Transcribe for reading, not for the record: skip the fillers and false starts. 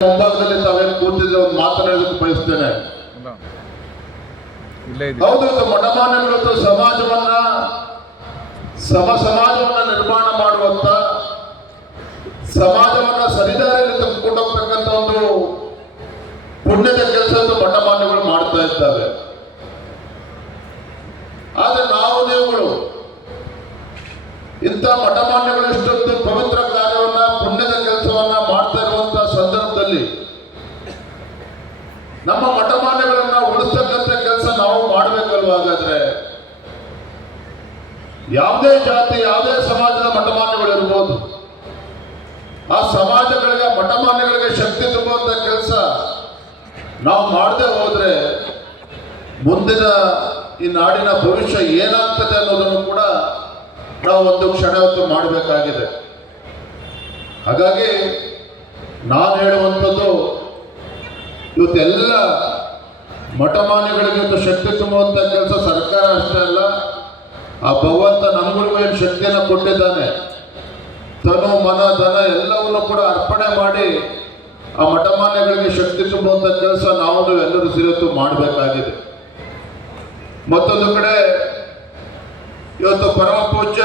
ಮುಂಭಾಗದಲ್ಲಿ ತಾವೇನು ಕೂತಿದ್ರೆ ಒಂದು ಮಾತನಾಡೋದಕ್ಕೆ ಬಯಸ್ತೇನೆ. ಹೌದು, ಮಠಮಾನ್ಯಗಳು ಸಮಾಜವನ್ನ ಸಮಾಜವನ್ನ ನಿರ್ಮಾಣ ಮಾಡುವಂತ, ಸಮಾಜವನ್ನ ಸರಿದಾರಿಯಲ್ಲಿ ತೆಗೆದುಕೊಂಡು ಹೋಗ್ತಕ್ಕಂಥ ಒಂದು ಪುಣ್ಯದ ಕೆಲಸವನ್ನು ಮಠಮಾನ್ಯಗಳು ಮಾಡ್ತಾ ಇದ್ದಾರೆ. ಆದ್ರೆ ನಾವು ನೀವುಗಳು ಇಂಥ ಮಠಮಾನ್ಯಗಳು ಇಷ್ಟೊಂದು ಪವಿತ್ರ ಕಾರ್ಯವನ್ನ, ಪುಣ್ಯದ ಕೆಲಸವನ್ನ ಮಾಡ್ತಾ ಇರುವಂತಹ ಸಂದರ್ಭದಲ್ಲಿ ನಮ್ಮ ಮಠಮಾನ್ಯಗಳನ್ನ ಉಳಿಸ್ತಕ್ಕಂಥ ಕೆಲಸ ನಾವು ಮಾಡಬೇಕಲ್ವ? ಹಾಗಾದ್ರೆ ಯಾವುದೇ ಜಾತಿ, ಯಾವುದೇ ಸಮಾಜದ ಮಠಮಾನ್ಯಗಳು ಇರ್ಬೋದು, ಆ ಸಮಾಜಗಳಿಗೆ, ಮಠಮಾನ್ಯಗಳಿಗೆ ಶಕ್ತಿ ತುಂಬುವಂತ ಕೆಲಸ ನಾವು ಮಾಡದೆ ಹೋದ್ರೆ ಮುಂದಿನ ಈ ನಾಡಿನ ಭವಿಷ್ಯ ಏನಾಗ್ತದೆ ಅನ್ನೋದನ್ನು ಕೂಡ ನಾವು ಒಂದು ಕ್ಷಣ ಹೊತ್ತು ಮಾಡಬೇಕಾಗಿದೆ. ಹಾಗಾಗಿ ನಾನು ಹೇಳುವಂಥದ್ದು, ಇವತ್ತೆಲ್ಲ ಮಠಮಾನ್ಯಗಳಿಗೆ ಇವತ್ತು ಶಕ್ತಿ ತುಂಬುವಂಥ ಕೆಲಸ ಸರ್ಕಾರ ಅಷ್ಟೇ ಅಲ್ಲ, ಆ ಭಗವಂತ ನಮ್ಗಳಿಗೂ ಏನು ಶಕ್ತಿಯನ್ನು ಕೊಟ್ಟಿದ್ದಾನೆ. ತನು, ಮನ, ಧನ ಎಲ್ಲವನ್ನು ಕೂಡ ಅರ್ಪಣೆ ಮಾಡಿ ಆ ಮಠಮಾನ್ಯಗಳಿಗೆ ಶಕ್ತಿ ತುಂಬುವಂಥ ಕೆಲಸ ನಾವು ಎಲ್ಲರೂ ಸೇರಿತು ಮಾಡಬೇಕಾಗಿದೆ. ಮತ್ತೊಂದು ಕಡೆ ಇವತ್ತು ಪರಮ ಪೂಜ್ಯ